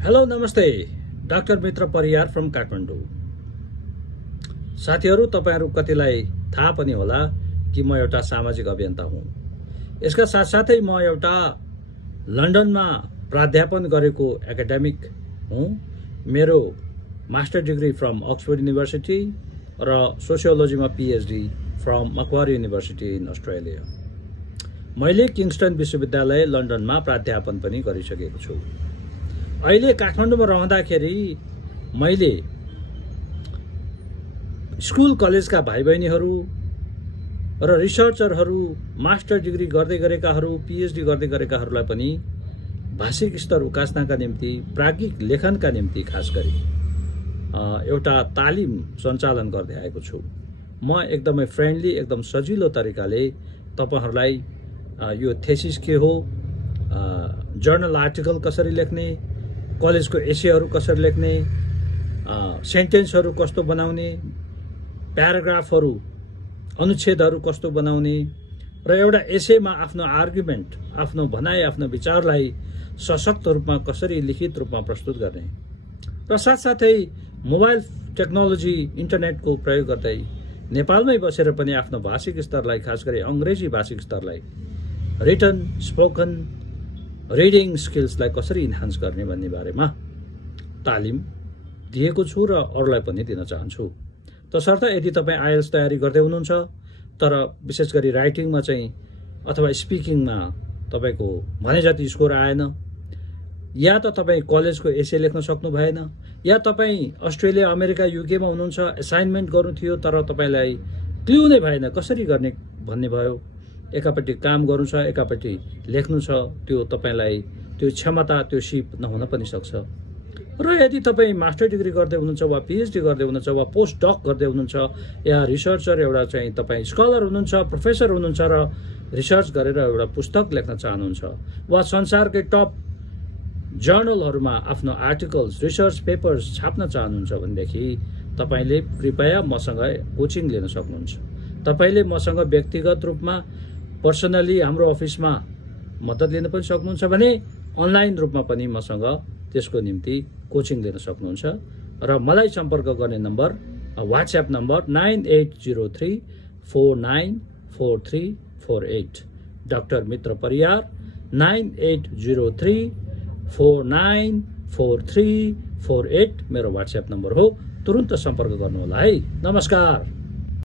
Hello नमस्ते doctor मित्र Pariyar from Kathmandu. साथीहरू, तपाईहरु कतिलाई थाहा पनि होला कि म एउटा सामाजिक अभियन्ता हुँ। यसका साथसाथै म एउटा लन्डनमा प्राध्यापन गरेको एकाडेमिक हुँ। मेरो master degree from Oxford university र सोसियोलोजीमा PhD from Macquarie university in Australia. मैले किङ्स्टन विश्वविद्यालय लन्डनमा प्राध्यापन पनि गरिसकेको छु। अहिले काठमाडौँमा रहँदाखेरि मैले स्कुल कलेजका भाइ बहिनीहरू र रिसर्चरहरू, मास्टर डिग्री गर्दै गरेकाहरू, पीएचडी गर्दै गरेकाहरूलाई पनि भाषिक स्तर उकास्नका निम्ति, प्राज्ञिक लेखनका निम्ति खास गरी एउटा तालिम सञ्चालन गर्दै आएको छु। म एकदमै फ्रेन्डली, एकदम सजिलो तरिकाले तपाईहरुलाई यो थेसिस के हो, जर्नल आर्टिकल कसरी लेख्ने, कलेजको एसेहरू कसरी लेख्ने, सेन्टेन्सहरू कस्तो बनाउने, प्याराग्राफहरू, अनुच्छेदहरू कस्तो बनाउने र एउटा एसेमा आफ्नो आर्गुमेन्ट, आफ्नो भनाइ, आफ्नो विचारलाई सशक्त रूपमा कसरी लिखित रूपमा प्रस्तुत गर्ने र साथसाथै मोबाइल टेक्नोलोजी, इन्टरनेटको प्रयोग गर्दै नेपालमै बसेर पनि आफ्नो भाषिक स्तरलाई, खास गरी अंग्रेजी भाषिक स्तरलाई, रिटन, स्पोकन, रिडिङ स्किल्सलाई कसरी इन्हान्स गर्ने भन्ने बारेमा तालिम दिएको छु र अरूलाई पनि दिन चाहन्छु। तसर्थ यदि तपाईँ आइएल्स तयारी गर्दै हुनुहुन्छ तर विशेष गरी राइटिङमा चाहिँ अथवा स्पिकिङमा तपाईको भने जति स्कोर आएन, या त तपाईँ कलेजको एसे लेख्न सक्नु भएन, या तपाईँ अस्ट्रेलिया, अमेरिका, युकेमा हुनुहुन्छ, असाइनमेन्ट गर्नु थियो तर तपाईलाई क्ल्यू नै भएन कसरी गर्ने भन्ने भयो, एकापट्टि काम गर्नु छ, एकापट्टि लेख्नु छ, त्यो तपाईलाई त्यो क्षमता, त्यो सिप नहुन पनि सक्छ। र यदि तपाईँ मास्टर डिग्री गर्दै हुनुहुन्छ वा पीएचडी गर्दै हुनुहुन्छ वा पोस्ट डक गर्दै हुनुहुन्छ या रिसर्चर, एउटा चाहिँ तपाईँ स्कलर हुनुहुन्छ, प्रोफेसर हुनुहुन्छ र रिसर्च गरेर एउटा पुस्तक लेख्न चाहनुहुन्छ वा संसारकै टप जर्नलहरूमा आफ्नो आर्टिकल्स, रिसर्च पेपर्स छाप्न चाहनुहुन्छ भनेदेखि तपाईले कृपया मसँग कोचिङ लिन सक्नुहुन्छ। तपाईले मसँग व्यक्तिगत रूपमा पर्सनली हाम्रो अफिसमा मद्दत लिन पनि सक्नुहुन्छ भने अनलाइन रूपमा पनि मसँग त्यसको निम्ति कोचिङ लिन सक्नुहुन्छ। र मलाई सम्पर्क गर्ने नम्बर, व्हाट्सएप नम्बर 9803494348, डाक्टर मित्र परियार 9803494348 मेरो व्हाट्सएप नम्बर हो। तुरुन्त सम्पर्क गर्नुहोला है। नमस्कार।